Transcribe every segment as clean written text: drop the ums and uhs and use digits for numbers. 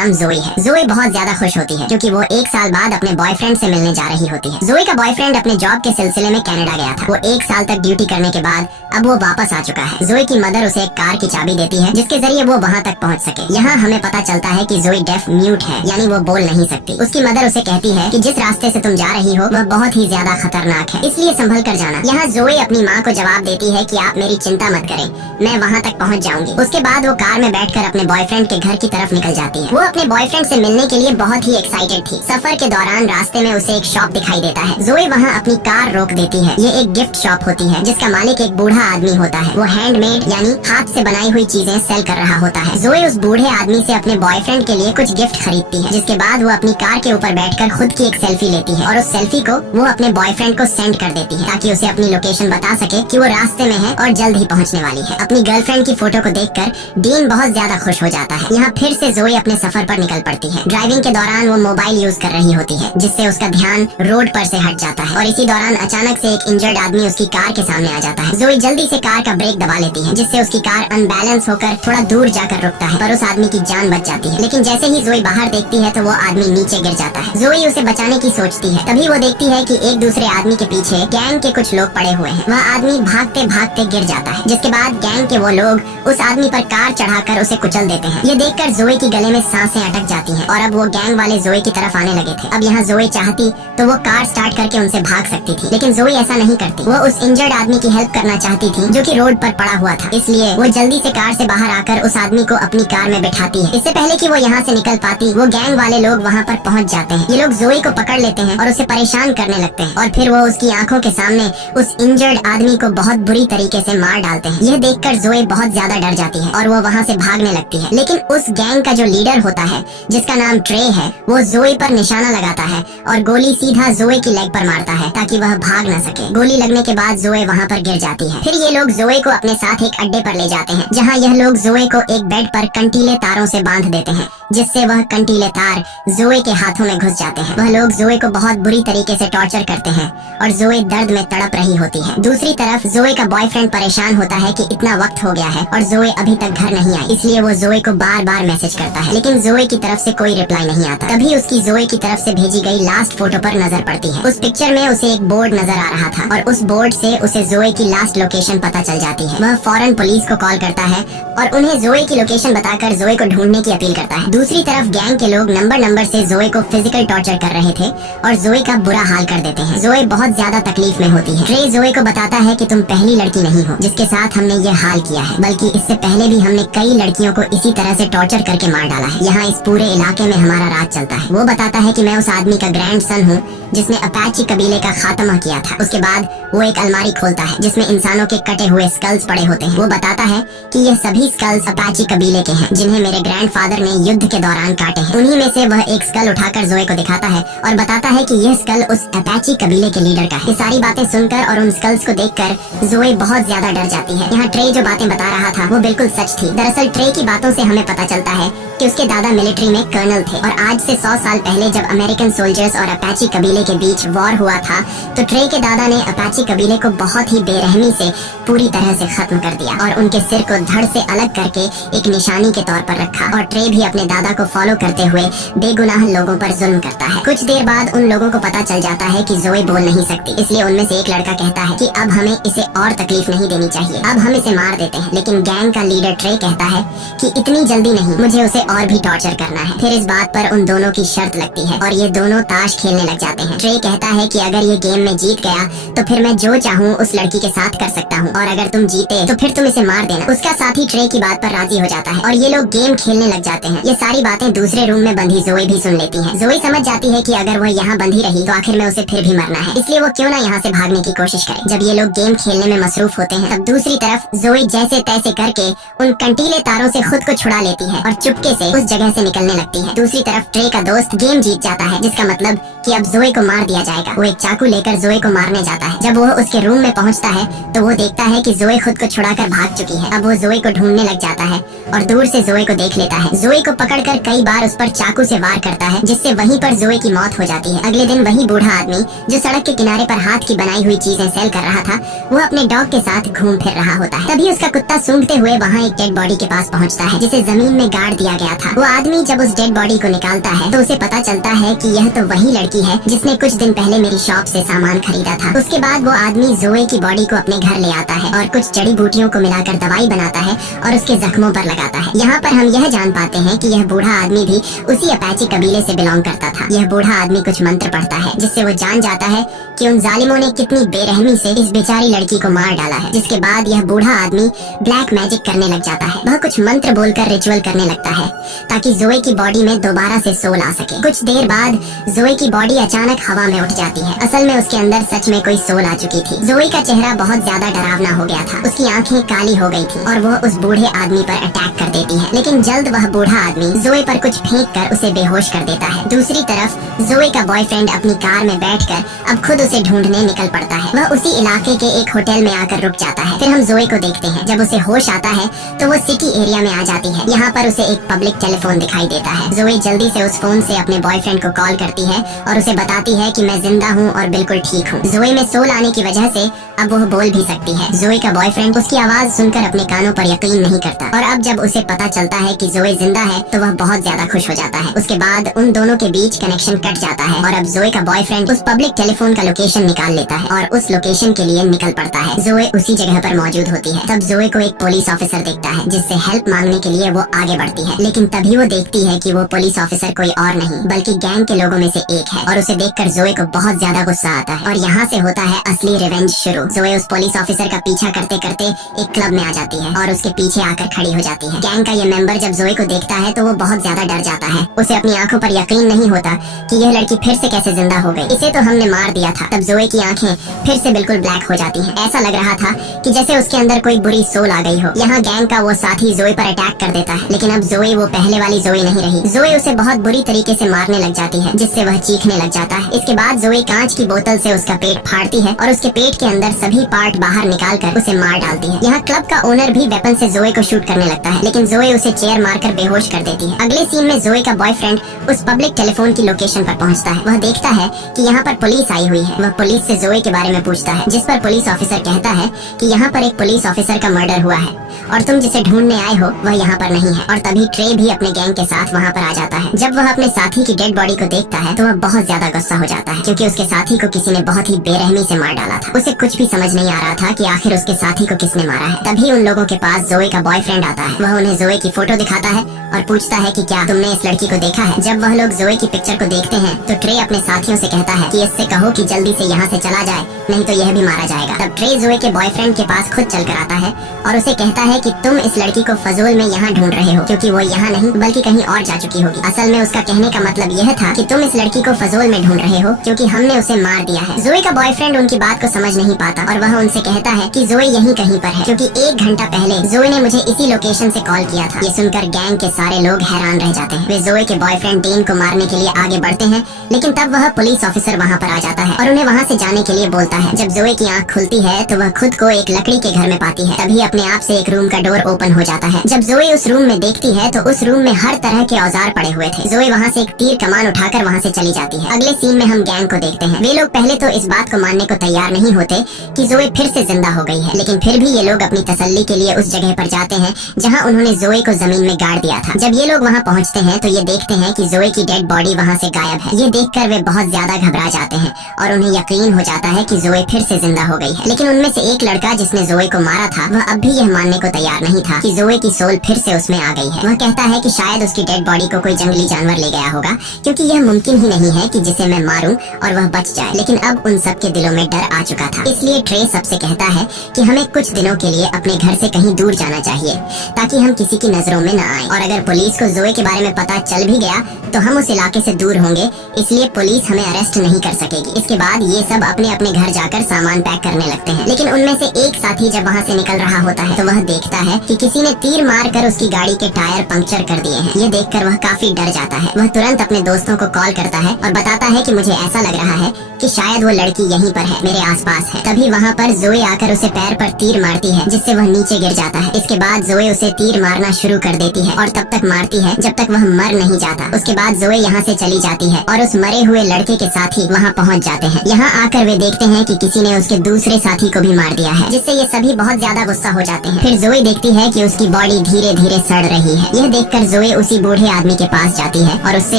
नाम जोई है। जोई बहुत ज्यादा खुश होती है क्योंकि वो 1 साल बाद अपने बॉयफ्रेंड से मिलने जा रही होती है। जोई का बॉयफ्रेंड अपने जॉब के सिलसिले में कनाडा गया था। वो 1 साल तक ड्यूटी करने के बाद अब वो वापस आ चुका है। जोई की मदर उसे एक कार की चाबी देती है जिसके जरिए वो वहाँ तक पहुँच सके। यहाँ हमें पता चलता है कि जोई डेफ म्यूट है, यानी वो बोल नहीं सकती। उसकी मदर उसे कहती है कि जिस रास्ते से तुम जा रही हो वह बहुत ही ज्यादा खतरनाक है, इसलिए संभल कर जाना। यहाँ जोई अपनी माँ को जवाब देती है कि आप मेरी चिंता मत करें, मैं वहाँ तक पहुँच जाऊंगी। उसके बाद वो कार में बैठकर अपने बॉयफ्रेंड के घर की तरफ निकल जाती है। वो अपने बॉयफ्रेंड से मिलने के लिए बहुत ही एक्साइटेड थी। सफर के दौरान रास्ते में उसे एक शॉप दिखाई देता है। जोई वहाँ अपनी कार रोक देती है। ये एक गिफ्ट शॉप होती है जिसका मालिक एक बूढ़ा आदमी होता है। वो हैंडमेड यानी हाथ से बनाई हुई चीजें सेल कर रहा होता है। जोई उस बूढ़े आदमी से अपने बॉयफ्रेंड के लिए कुछ गिफ्ट खरीदती है, जिसके बाद वो अपनी कार के ऊपर बैठकर खुद की एक सेल्फी लेती है और उस सेल्फी को वो अपने बॉयफ्रेंड को सेंड कर देती है ताकि उसे अपनी लोकेशन बता सके कि वो रास्ते में है और जल्द ही पहुंचने वाली है। अपनी गर्लफ्रेंड की फोटो को देखकर डीन बहुत ज्यादा खुश हो जाता है। यहाँ फिर से जोई अपने सफर पर निकल पड़ती है। ड्राइविंग के दौरान वो मोबाइल यूज कर रही होती है जिससे उसका ध्यान रोड पर से हट जाता है और इसी दौरान अचानक से एक इंजर्ड आदमी उसकी कार के सामने आ जाता है। जोई जल्दी से कार का ब्रेक दबा लेती है जिससे उसकी कार अनबैलेंस होकर थोड़ा दूर जाकर रुकता है, पर उस आदमी की जान बच जाती है। लेकिन जैसे ही जोई बाहर देखती है तो वो आदमी नीचे गिर जाता है। जोई उसे बचाने की सोचती है, तभी वो देखती है कि एक दूसरे आदमी के पीछे गैंग के कुछ लोग पड़े हुए हैं। वह आदमी भागते भागते गिर जाता है, जिसके बाद गैंग के वो लोग उस आदमी पर कार चढ़ाकर उसे कुचल देते हैं। ये देखकर जोई की गले में सांसें अटक जाती हैं और अब वो गैंग वाले जोई की तरफ आने लगे थे। अब यहाँ जोई चाहती तो वो कार स्टार्ट करके उनसे भाग सकती थी, लेकिन जोई ऐसा नहीं करती। वो उस इंजर्ड आदमी की हेल्प करना चाहती थी जो कि रोड पर पड़ा हुआ था, इसलिए वो जल्दी से कार से बाहर आकर उस आदमी को अपनी कार में बैठाती है। इससे पहले कि वो यहाँ से निकल पाती, वो गैंग वाले लोग वहाँ पर पहुँच जाते हैं। ये लोग जोई को पकड़ लेते हैं और उसे परेशान करने लगते हैं और फिर वो उसकी आंखों के सामने उस इंजर्ड आदमी को बहुत बुरी तरीके से मार डालते हैं। यह देखकर जोई बहुत ज्यादा डर जाती है और वो वहाँ से भागने लगती है। लेकिन उस गैंग का जो लीडर होता है जिसका नाम ट्रे है, वो जोई पर निशाना लगाता है और गोली सीधा जोई की लेग पर मारता है ताकि वह भाग न सके। गोली लगने के बाद जोई वहाँ पर गिर जाती है। फिर ये लोग जोई को अपने साथ एक अड्डे पर ले जाते हैं जहाँ यह लोग जोई को एक बेड पर कंटीले तारों से बांध देते हैं, जिससे वह कंटीले तार जोई के हाथों में घुस जाते हैं। वह लोग जोई को बहुत बुरी तरीके से टॉर्चर करते हैं और जोई दर्द में तड़प रही होती है। दूसरी तरफ जोई का बॉयफ्रेंड परेशान होता है कि इतना वक्त हो गया है और जोई अभी तक घर नहीं आई, इसलिए वो जोई को बार बार मैसेज करता है, लेकिन जोई की तरफ से कोई रिप्लाई नहीं आता। तभी उसकी जोई की तरफ से भेजी गई लास्ट फोटो पर नजर पड़ती है। उस पिक्चर में उसे एक बोर्ड नजर आ रहा था और उस बोर्ड से उसे जोई की लास्ट लोकेशन पता चल जाती है। वह फौरन पुलिस को कॉल करता है और उन्हें जोई की लोकेशन बताकर जोई को ढूंढने की अपील करता है। दूसरी तरफ गैंग के लोग नंबर से जोई को फिजिकल टॉर्चर कर रहे थे और जोई का बुरा हाल कर देते हैं। जोई बहुत ज्यादा तकलीफ में होती है। ट्रे जोई को बताता है कि तुम पहली लड़की नहीं हो जिसके साथ हमने ये हाल किया है, बल्कि इससे पहले भी हमने कई लड़कियों को इसी तरह से टॉर्चर करके मार डाला है। यहाँ इस पूरे इलाके में हमारा राज चलता है। वो बताता है कि मैं उस आदमी का ग्रैंडसन हूँ जिसने अपाची कबीले का खात्मा किया था। उसके बाद वो एक अलमारी खोलता है जिसमें इंसानों के कटे हुए स्कल्स पड़े होते हैं। वो बताता है कि यह सभी स्कल्स अपाची कबीले के हैं जिन्हें मेरे ग्रैंडफादर ने युद्ध के दौरान काटे हैं। उन्हीं में से वह एक स्कल उठाकर जोई को दिखाता है और बताता है कि यह स्कल उस अपाची कबीले के लीडर का है। ये सारी बातें सुनकर और उन स्कल्स को देखकर जोई बहुत ज्यादा डर जाती है। यहाँ ट्रे जो बातें बता रहा था वो बिल्कुल सच थी। दरअसल ट्रे की बातों से हमें पता चलता है कि उसके दादा मिलिट्री में कर्नल थे और आज से 100 साल पहले जब अमेरिकन सोल्जर्स और अपाची कबीले के बीच वॉर हुआ था तो ट्रे के दादा ने अपाची कबीले को बहुत ही बेरहमी से पूरी तरह से खत्म कर दिया और उनके सिर को धड़ से अलग करके एक निशानी के तौर पर रखा। और ट्रे भी अपने दादा को फॉलो करते हुए बेगुनाह लोगों पर जुल्म करता है। कुछ देर बाद उन लोगों को पता चल जाता है कि जोई बोल नहीं सकती, इसलिए उनमें से एक लड़का कहता है कि अब हमें इसे और तकलीफ नहीं देनी चाहिए, अब हम इसे मार देते हैं। लेकिन गैंग का लीडर ट्रे कहता है कि इतनी जल्दी नहीं, मुझे उसे और भी टॉर्चर करना है। फिर इस बात पर उन दोनों की शर्त लगती है और ये दोनों ताश खेलने लग जाते हैं। ट्रे कहता है कि अगर ये गेम में जीत गया तो फिर मैं जो चाहूँ उस लड़की के साथ कर सकता हूँ और अगर तुम जीते तो फिर तुम इसे मार देना। उसका साथी ट्रे की बात पर राजी हो जाता है और ये लोग गेम खेलने लग जाते हैं। ये सारी बातें दूसरे रूम में बंधी जोई भी सुन लेती है। जोई समझ जाती है कि अगर वह यहाँ बंधी रही तो आखिर में उसे फिर भी मरना है, इसलिए वो क्यों ना यहाँ से भागने की कोशिश करे। जब ये लोग गेम खेलने में मसरूफ होते हैं तब दूसरी तरफ जोई जैसे तैसे करके उन कंटीले तारों से खुद को छुड़ा लेती है और चुपके से उस जगह से निकलने लगती है। दूसरी तरफ ट्रे का दोस्त गेम जीत जाता है, जिसका मतलब कि अब जोई को मार दिया जाएगा। वो एक चाकू लेकर जोई को मारने जाता है। जब वो उसके रूम में पहुंचता है तो वो देखता है कि जोई खुद को छुड़ाकर भाग चुकी है। अब वो जोई को ढूंढने लग जाता है और दूर से जोई को देख लेता है। जोई को पकड़कर कई बार उस पर चाकू से वार करता है, जिससे वहीं पर जोए की मौत हो जाती है। अगले दिन वही बूढ़ा आदमी जो सड़क के किनारे पर हाथ की बनाई हुई चीजें सेल कर रहा था, वो अपने डॉग के साथ घूम फिर रहा होता है। तभी उसका कुत्ता सूंघते हुए वहाँ एक डेड बॉडी के पास पहुँचता है, जिसे जमीन में गाड़ दिया गया था। वो आदमी जब उस डेड बॉडी को निकालता है तो उसे पता चलता है कि यह तो वही लड़की है जिसने कुछ दिन पहले मेरी शॉप से सामान खरीदा था। उसके बाद वो आदमी जोए की बॉडी को अपने घर ले आता है और कुछ जड़ी बूटियों को मिलाकर दवाई बनाता है और उसके जख्मों पर लगाता है। यहाँ पर हम यह जान पाते हैं कि यह बूढ़ा आदमी भी उसी अपाचे कबीले से बिलोंग करता था। यह बूढ़ा आदमी कुछ मंत्र पढ़ता है, जिससे वो जान जाता है कि उन जालिमों ने कितनी बेरहमी से इस बेचारी लड़की को मार डाला है। जिसके बाद यह बूढ़ा आदमी ब्लैक मैजिक करने लग जाता है। वह कुछ मंत्र बोलकर रिचुअल करने लगता है ताकि जोए की बॉडी में दोबारा से सोल आ सके। कुछ देर बाद जोए की बॉडी अचानक हवा में उठ जाती है। असल में उसके अंदर सच में कोई सोल आ चुकी थी। जोए का चेहरा बहुत ज्यादा डरावना हो गया था। उसकी आंखें काली हो गई थी और वो उस बूढ़े आदमी पर अटैक कर देती है, लेकिन जल्द वह बूढ़ा आदमी जोए पर कुछ फेंक कर उसे बेहोश कर देता है। दूसरी तरफ जोए का बॉयफ्रेंड अपनी कार में बैठकर अब खुद उसे ढूंढने निकल पड़ता है। वह उसी इलाके के एक होटल में आकर रुक जाता है। फिर हम जोए को देखते हैं। जब उसे होश आता है तो वो सिटी एरिया में आ जाती है। यहाँ पर उसे एक पब्लिक टेलीफोन दिखाई देता है। जोए जल्दी से उस फोन से अपने बॉयफ्रेंड को कॉल करती है और उसे बताती है कि मैं जिंदा हूँ और बिल्कुल ठीक हूँ। जोए में सोल आने की वजह से अब वह बोल भी सकती है। जोए का बॉयफ्रेंड उसकी आवाज सुनकर अपने कानों पर यकीन नहीं करता और अब जब उसे पता चलता है कि जोए जिंदा है तो वह बहुत ज्यादा खुश हो जाता है। उसके बाद उन दोनों के बीच कनेक्शन कट जाता है और अब जोए का बॉयफ्रेंड उस पब्लिक टेलीफोन का लोकेशन निकाल लेता है और उस लोकेशन के लिए निकल पड़ता है। जोए उसी जगह पर मौजूद होती है। तब जोए को एक पुलिस ऑफिसर देखता है, जिससे हेल्प मांगने के लिए वो आगे बढ़ती है, लेकिन तभी वो देखती है कि वो पुलिस ऑफिसर कोई और नहीं बल्कि गैंग के लोगों में से एक है और उसे देखकर जोए को बहुत ज्यादा गुस्सा आता है और यहाँ से होता है असली रिवेंज शुरू। जोए उस पुलिस ऑफिसर का पीछा करते करते एक क्लब में आ जाती है और उसके पीछे आकर खड़ी हो जाती है। गैंग का ये मेंबर जब जोए को देखता है तो वो बहुत ज्यादा डर जाता है। उसे अपनी आंखों पर यकीन नहीं होता कि यह लड़की फिर से कैसे जिंदा हो गई। इसे तो हमने मार दिया था। तब जोए की आंखें फिर से बिल्कुल ब्लैक हो जाती हैं। ऐसा लग रहा था कि जैसे उसके अंदर कोई बुरी सोल आ गई हो। यहाँ गैंग का वो साथी जोए पर अटैक कर देता है, लेकिन अब जोए वो पहले वाली जोए नहीं रही। जोए उसे बहुत बुरी तरीके से मारने लग जाती है, जिससे वह चीखने लग जाता है। इसके बाद जोए कांच की बोतल से उसका पेट फाड़ती है और उसके पेट के अंदर सभी पार्ट बाहर निकाल कर उसे मार डालती है। यहाँ क्लब का ओनर भी वेपन से जोए को शूट करने लगता है, लेकिन जोए उसे चेयर मारकर बेहोश कर देती है। अगले सीन में जोए का बॉयफ्रेंड उस पब्लिक टेलीफोन की लोकेशन पर पहुंचता है। वह देखता है कि यहाँ पर पुलिस आई हुई है। वह पुलिस से जोए के बारे में पूछता है, जिस पर पुलिस ऑफिसर कहता है कि यहाँ पर एक पुलिस ऑफिसर का मर्डर हुआ है और तुम जिसे ढूंढने आए हो वह यहाँ पर नहीं है। और तभी ट्रे भी अपने गैंग के साथ वहाँ पर आ जाता है। जब वह अपने साथी की डेड बॉडी को देखता है तो वह बहुत ज्यादा गुस्सा हो जाता है, क्योंकि उसके साथी को किसी ने बहुत ही बेरहमी से मार डाला था। उसे कुछ भी समझ नहीं आ रहा था कि आखिर उसके साथी को किसने मारा है। तभी उन लोगों के पास जोए का बॉयफ्रेंड आता है। वह उन्हें जोए की फोटो दिखाता है और पूछता है कि क्या तुमने इस लड़की को देखा है। जब वह लोग जोए की पिक्चर को देखते हैं तो ट्रे अपने साथियों से कहता है कि इससे कहो कि जल्दी से यहाँ से चला जाए, नहीं तो यह भी मारा जाएगा। तब ट्रे जोए के बॉयफ्रेंड के पास खुद चल कर आता है और उसे कहता है कि तुम इस लड़की को फजूल में यहाँ ढूंढ रहे हो, क्योंकि वो यहाँ नहीं बल्कि कहीं और जा चुकी होगी। असल में उसका कहने का मतलब यह था कि तुम इस लड़की को फजूल में ढूंढ रहे हो क्योंकि हमने उसे मार दिया है। जोए का बॉयफ्रेंड उनकी बात को समझ नहीं पाता और वह उनसे कहता है कि जोए यहीं कहीं पर है, क्योंकि 1 घंटा पहले जोए ने मुझे इसी लोकेशन से कॉल किया था। ये सुनकर गैंग के सारे लोग हैरान रह जाते हैं। वे जोए के बॉयफ्रेंड डेन को मारने के लिए आगे बढ़ते हैं, लेकिन तब वह पुलिस ऑफिसर वहाँ पर आ जाता है और उन्हें वहाँ से जाने के लिए बोलता है। जब जोए की आँख खुलती है तो वह खुद को एक लकड़ी के घर में पाती है। तभी अपने आप से एक रूम का डोर ओपन हो जाता है। जब जोए उस रूम में देखती है तो उस रूम में हर तरह के औजार पड़े हुए थे। जोए वहाँ से एक तीर कमान उठाकर वहाँ से चली जाती है। अगले सीन में हम गैंग को देखते हैं। वे लोग पहले तो इस बात को मानने को तैयार नहीं होते कि जोए फिर से जिंदा हो गई है, लेकिन फिर भी ये लोग अपनी तसल्ली के लिए उस जगह पर जाते हैं जहाँ उन्होंने जोए को जमीन में गाड़ दिया था। जब ये लोग वहाँ पहुँचते हैं तो ये देखते हैं कि जोए की डेड बॉडी वहाँ से गायब है। ये देखकर वे बहुत ज्यादा घबरा जाते हैं और उन्हें यकीन हो जाता है कि जोए फिर से जिंदा हो गई है। लेकिन उनमें से एक लड़का जिसने जोए को मारा था वह अब भी यह मानने को तैयार नहीं था कि जोए की सोल फिर से उसमें आ गई है। वह कहता है कि शायद उसकी डेड बॉडी को कोई जंगली जानवर ले गया होगा, क्योंकि यह मुमकिन ही नहीं है कि जिसे मैं मारूं और वह बच जाए। लेकिन अब उन सब के दिलों में डर आ चुका था, इसलिए ट्रे सबसे कहता है कि हमें कुछ दिनों के लिए अपने घर से कहीं दूर जाना चाहिए ताकि हम किसी की नजरों में न आए, और अगर पुलिस को जोए के बारे में पता चल भी गया तो हम उस इलाके से दूर होंगे, इसलिए पुलिस हमें अरेस्ट नहीं कर सकेगी। इसके बाद ये सब अपने अपने घर जाकर सामान पैक करने लगते हैं। लेकिन उनमें से एक साथी जब वहाँ से निकल रहा होता है तो वह देखता है कि किसी ने तीर मारकर उसकी गाड़ी के टायर पंक्चर कर दिए हैं। ये देखकर वह काफी डर जाता है। वह तुरंत अपने दोस्तों को कॉल करता है और बताता है कि मुझे ऐसा लग रहा है कि शायद वो लड़की यहीं पर है, मेरे आसपास है। तभी वहाँ पर जोए आकर उसे पैर पर तीर मारती है, जिससे वह नीचे गिर जाता है। इसके बाद जोए उसे तीर मारना शुरू कर देती है और तब तक मारती है जब तक वह मर नहीं जाता। उसके बाद जोए यहाँ से चली जाती है और उस मरे हुए लड़के के साथी वहाँ पहुँच जाते हैं। यहाँ आकर वे देखते हैं कि किसी ने उसके दूसरे साथी को भी मार दिया है, जिससे ये सभी बहुत ज्यादा गुस्सा हो जाते हैं। फिर जोए देखती है कि उसकी बॉडी धीरे धीरे सड़ रही है। यह देखकर जोए उसी बूढ़े आदमी के पास जाती है और उससे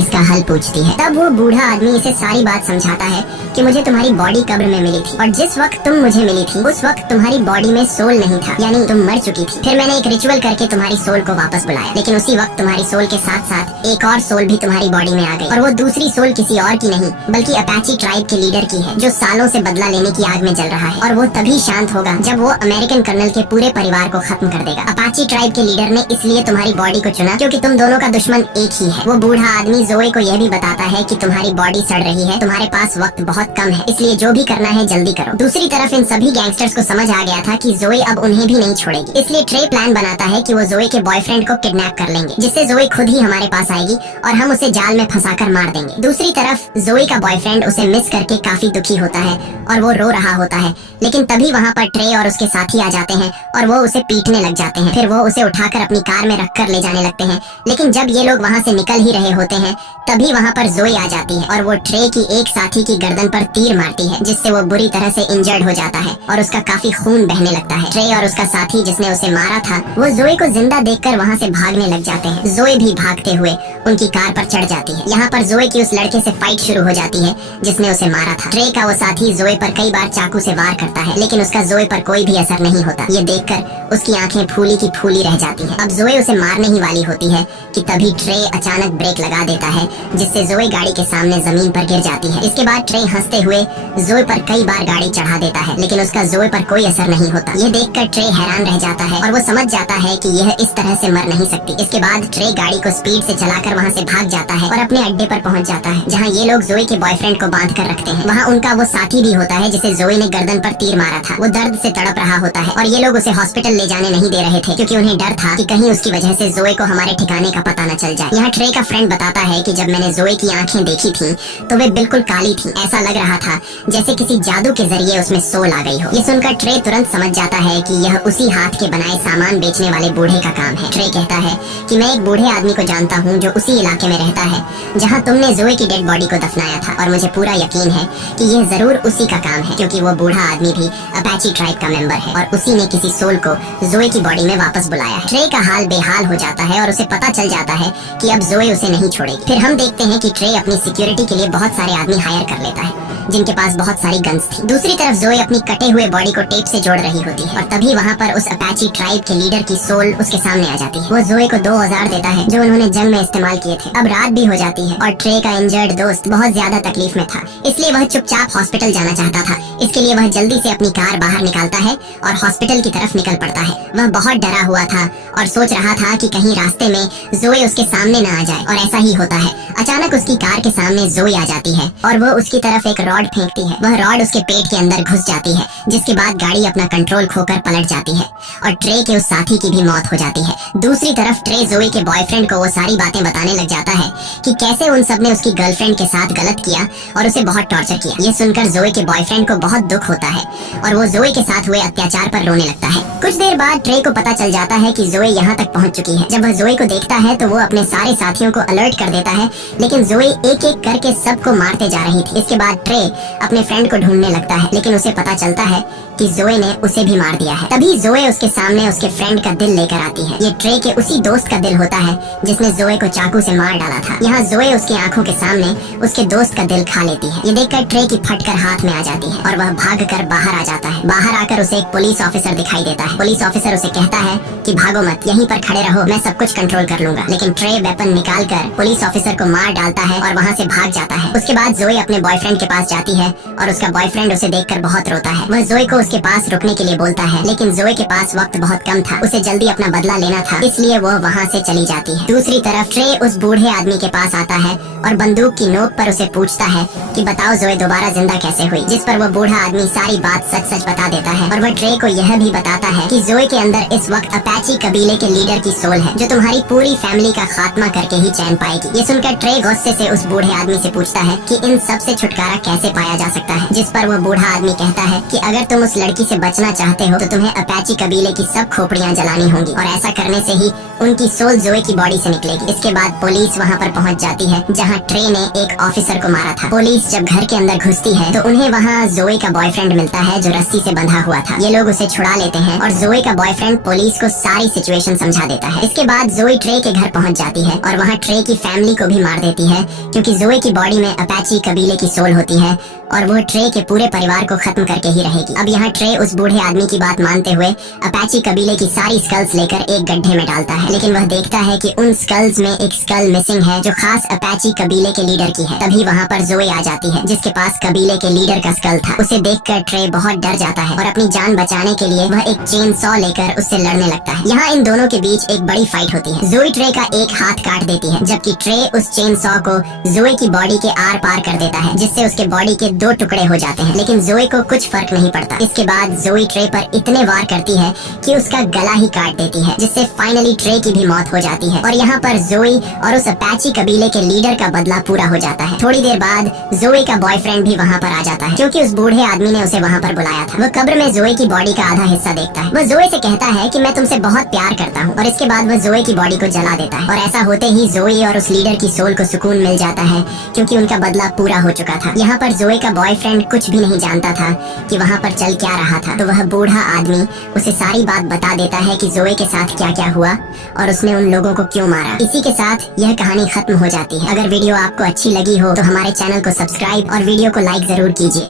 इसका हल पूछती है। तब वो बूढ़ा आदमी इसे सारी बात समझाता है कि मुझे तुम्हारी बॉडी कब्र में मिली थी और जिस वक्त तुम मुझे मिली थी उस वक्त तुम्हारी बॉडी में सोल नहीं था, यानी तुम मर चुकी थी। फिर मैंने एक रिचुअल करके तुम्हारी सोल को वापस बुलाया, लेकिन उसी वक्त तुम्हारी सोल के साथ साथ एक और सोल भी तुम्हारी बॉडी में आ गई और वो दूसरी सोल किसी और की नहीं बल्कि अपाची ट्राइब के लीडर की है, जो सालों से बदला लेने की आग में जल रहा है। और वो तभी शांत होगा जब वो अमेरिकन कर्नल के पूरे परिवार को खत्म कर देगा। अपाची ट्राइब के लीडर ने इसलिए तुम्हारी बॉडी को चुना क्योंकि तुम दोनों का दुश्मन एक ही है। वो बूढ़ा आदमी जोए को यह भी बताता है कि तुम्हारी बॉडी सड़ रही है, तुम्हारे पास वक्त बहुत कम है, इसलिए जो भी करना है जल्दी करो। दूसरी तरफ इन सभी गैंगस्टर्स को समझ आ गया था कि जोए अब उन्हें भी नहीं छोड़ेगी, इसलिए ट्रे प्लान बनाता है कि वो जोए के बॉयफ्रेंड को किडनैप कर लेंगे, जिससे जोए खुद ही हमारे पास आएगी और हम उसे जाल में फंसाकर मार देंगे। दूसरी तरफ जोए का बॉयफ्रेंड उसे मिस करके काफी दुखी होता है और वो रो रहा होता है, लेकिन तभी वहाँ पर ट्रे और उसके साथी आ जाते हैं और वो उसे पीटने लग जाते हैं। फिर वो उसे उठाकर अपनी कार में रखकर ले जाने लगते हैं, लेकिन जब ये लोग वहाँ से निकल ही रहे होते हैं तभी वहाँ पर जोए आ जाती है और वो ट्रे की एक साथी की गर्दन पर तीर मारती है, जिससे वो बुरी तरह से इंजर्ड हो जाता है और उसका काफी खून बहने लगता है। ट्रे और उसका साथी जिसने उसे मारा था वो जोए को जिंदा देखकर वहाँ से भागने लग जाते हैं। जोए भी भागते हुए उनकी कार पर चढ़ जाती है। यहाँ पर जोए की उस लड़के से फाइट शुरू हो जाती है जिसने उसे मारा था। ट्रे का वो साथी जोए पर कई बार चाकू से वार करता है, लेकिन उसका जोए पर कोई भी असर नहीं होता। ये देखकर उसकी आंखें फूली की फूली रह जाती हैं। अब जोए उसे मारने ही वाली होती है कि तभी ट्रे अचानक ब्रेक लगा देता है, जिससे जोए गाड़ी के सामने जमीन पर गिर जाती है। इसके बाद ट्रे हंसते हुए जोए पर कई बार गाड़ी चढ़ा देता है, लेकिन उसका जोए पर कोई असर नहीं होता। ये देखकर ट्रे हैरान रह जाता है और वो समझ जाता है कि यह इस तरह से मर नहीं सकती। इसके बाद ट्रे गाड़ी को स्पीड से चलाकर वहाँ से भाग जाता है और अपने अड्डे पर पहुँच जाता है, जहाँ ये लोग जोए के बॉयफ्रेंड को बांध कर रखते हैं। वहाँ उनका वो साथी भी होता है जिसे जोए ने गर्दन पर तीर मारा था। वो दर्द से तड़प रहा होता है और ये लोग उसे हॉस्पिटल ले जाने नहीं दे रहे थे, क्योंकि उन्हें डर था कि कहीं उसकी वजह से जोए को हमारे ठिकाने का पता न चल जाए। यहाँ ट्रे का फ्रेंड बताता है कि जब मैंने जोए की आंखें देखी थी तो वे बिल्कुल काली थी। ऐसा लग रहा था जैसे किसी जादू के जरिए उसमें सोल आ गई हो। ये सुनकर ट्रे तुरंत समझ जाता है कि यह उसी हाथ के बनाए सामान बेचने वाले बूढ़े का काम है। ट्रे कहता है कि मैं एक बूढ़े आदमी को जानता हूँ जो उसी इलाके में रहता है जहाँ तुमने जोए की डेड बॉडी को दफनाया था, और मुझे पूरा यकीन है कि यह जरूर उसी का काम है, क्योंकि वो बूढ़ा आदमी भी अपाची ट्राइब का मेंबर है और उसी ने किसी सोल को जोए की बॉडी में वापस बुलाया है। ट्रे का हाल बेहाल हो जाता है और उसे पता चल जाता है कि अब जोए उसे नहीं छोड़ेगी। फिर हम देखते हैं कि ट्रे अपनी सिक्योरिटी के लिए बहुत सारे आदमी हायर कर लेता है जिनके पास बहुत सारी गन्स थी। दूसरी तरफ जोए अपनी कटे हुए बॉडी को टेप से जोड़ रही होती है और तभी वहाँ पर उस अपाची ट्राइब के लीडर की सोल उसके सामने आ जाती है। वो जोए को 2 औजार देता है जो उन्होंने जंग में इस्तेमाल किए थे। अब रात भी हो जाती है और ट्रे का इंजर्ड दोस्त बहुत ज्यादा तकलीफ में था, इसलिए वह चुपचाप हॉस्पिटल जाना चाहता था। इसके लिए वह जल्दी से अपनी कार बाहर निकालता है और हॉस्पिटल की तरफ निकल पड़ता है। वह बहुत डरा हुआ था और सोच रहा था कि कहीं रास्ते में जोए उसके सामने न आ जाए, और ऐसा ही होता है। अचानक उसकी कार के सामने जोए आ जाती है और वो उसकी तरफ एक रॉड फेंकती है। वह रॉड उसके पेट के अंदर घुस जाती है, जिसके बाद गाड़ी अपना कंट्रोल खोकर पलट जाती है और ट्रे के उस साथी की भी मौत हो जाती है। दूसरी तरफ ट्रे जोए के बॉयफ्रेंड को वो सारी बातें बताने लग जाता है कि कैसे उन सब ने उसकी गर्लफ्रेंड के साथ गलत किया और उसे बहुत टॉर्चर किया। ये सुनकर जोए के बॉयफ्रेंड को बहुत दुख होता है और वो जोए के साथ हुए अत्याचार पर रोने लगता है। कुछ देर बाद ट्रे को पता चल जाता है कि जोए यहाँ तक पहुँच चुकी है। जब वह जोए को देखता है तो वो अपने सारे साथियों को अलर्ट कर देता है, लेकिन जोए एक एक करके सबको मारते जा रही थी। इसके बाद ट्रे अपने फ्रेंड को ढूंढने लगता है, लेकिन उसे पता चलता है कि जोए ने उसे भी मार दिया है। तभी जोए उसके सामने उसके फ्रेंड का दिल लेकर आती है। ये ट्रे के उसी दोस्त का दिल होता है जिसने जोए को चाकू से मार डाला था। यहाँ जोए उसकी आंखों के सामने उसके दोस्त का दिल खा लेती है। ये देखकर ट्रे की फटकर हाथ में आ जाती है और वह भागकर बाहर आ जाता है। बाहर आकर उसे एक पुलिस ऑफिसर दिखाई देता है। पुलिस ऑफिसर उसे कहता है कि भागो मत, यहीं पर खड़े रहो, मैं सब कुछ कंट्रोल कर लूंगा। लेकिन ट्रे वेपन निकाल कर पुलिस ऑफिसर को मार डालता है और वहाँ से भाग जाता है। उसके बाद जोए अपने बॉयफ्रेंड के पास जाती है और उसका बॉयफ्रेंड उसे देखकर बहुत रोता है। वह जोए को उसके पास रुकने के लिए बोलता है, लेकिन जोए के पास वक्त बहुत कम था, उसे जल्दी अपना बदला लेना था, इसलिए वो वहाँ से चली जाती है। दूसरी तरफ ट्रे उस बूढ़े आदमी के पास आता है और बंदूक की नोक पर उसे पूछता है कि बताओ जोए दोबारा जिंदा कैसे हुई, जिस पर वो बूढ़ा आदमी सारी बात सच सच बता देता है और वह ट्रे को यह भी बताता है कि जोए के अंदर इस वक्त अपाची कबीले के लीडर की सोल है, जो तुम्हारी पूरी फैमिली का खात्मा करके ही चैन पाएगी। ये सुनकर ट्रे गुस्से से उस बूढ़े आदमी से पूछता है कि इन सब से छुटकारा कैसे पाया जा सकता है, जिस पर वो बूढ़ा आदमी कहता है कि अगर तुम उस लड़की से बचना चाहते हो तो तुम्हें अपाची कबीले की सब खोपड़ियाँ जलानी होंगी और ऐसा करने से ही उनकी सोल जोए की बॉडी से निकलेगी। इसके बाद पुलिस वहाँ पर पहुँच जाती है जहाँ ट्रे ने एक ऑफिसर को मारा था। पुलिस जब घर के अंदर घुसती है तो उन्हें वहाँ जोए का बॉयफ्रेंड मिलता है जो रस्सी से बंधा हुआ था। ये लोग उसे छुड़ा लेते हैं और जोए का बॉयफ्रेंड पुलिस को सारी सिचुएशन समझा देता है। इसके बाद जोए ट्रे के घर पहुँच जाती है और वहाँ ट्रे की फैमिली को भी मार देती है, क्योंकि जोए की बॉडी में अपाची कबीले की सोल होती है और वो ट्रे के पूरे परिवार को खत्म करके ही रहेगी। अब यहाँ ट्रे उस बूढ़े आदमी की बात मानते हुए अपाची कबीले की सारी स्कल्स लेकर एक गड्ढे में डालता है, लेकिन वह देखता है कि उन स्कल्स में एक स्कल मिसिंग है जो खास अपाची कबीले के लीडर की है। तभी वहाँ पर जोए आ जाती है जिसके पास कबीले के लीडर का स्कल था। उसे देखकर ट्रे बहुत डर जाता है और अपनी जान बचाने के लिए वह एक चेन सॉ लेकर उससे लड़ने लगता है। यहाँ इन दोनों के बीच एक बड़ी फाइट होती है। जोए ट्रे का एक हाथ काट देती है, जबकि ट्रे उस चेन सॉ को जोए की बॉडी के आर पार कर देता है, जिससे उसके बॉडी के 2 टुकड़े हो जाते हैं, लेकिन जोए को कुछ फर्क नहीं पड़ता। इसके बाद जोए ट्रे पर इतने वार करती है कि उसका गला ही काट देती है, जिससे फाइनली ट्रे की भी मौत हो जाती है और यहाँ पर जोए और उस अपाची कबीले के लीडर का बदला पूरा हो जाता है। थोड़ी देर बाद जोए का बॉयफ्रेंड भी वहाँ पर आ जाता है, क्योंकि उस बूढ़े आदमी ने उसे वहाँ पर बुलाया था। वो कब्र में जोए की बॉडी का आधा हिस्सा देखता है। वो जोए से कहता है कि मैं तुमसे बहुत प्यार करता हूँ और इसके बाद वो जोए की बॉडी को जला देता है और ऐसा होते ही जोए और उस लीडर की सोल को सुकून मिल जाता है, क्योंकि उनका बदला पूरा हो चुका था। यहाँ पर जोए का बॉयफ्रेंड कुछ भी नहीं जानता था कि वहाँ पर चल क्या रहा था, तो वह बूढ़ा आदमी उसे सारी बात बता देता है कि जोए के साथ क्या क्या हुआ और उसने उन लोगों को क्यों मारा। इसी के साथ यह कहानी खत्म हो जाती है। अगर वीडियो आपको अच्छी लगी हो तो हमारे चैनल को सब्सक्राइब और वीडियो को लाइक जरूर कीजिए।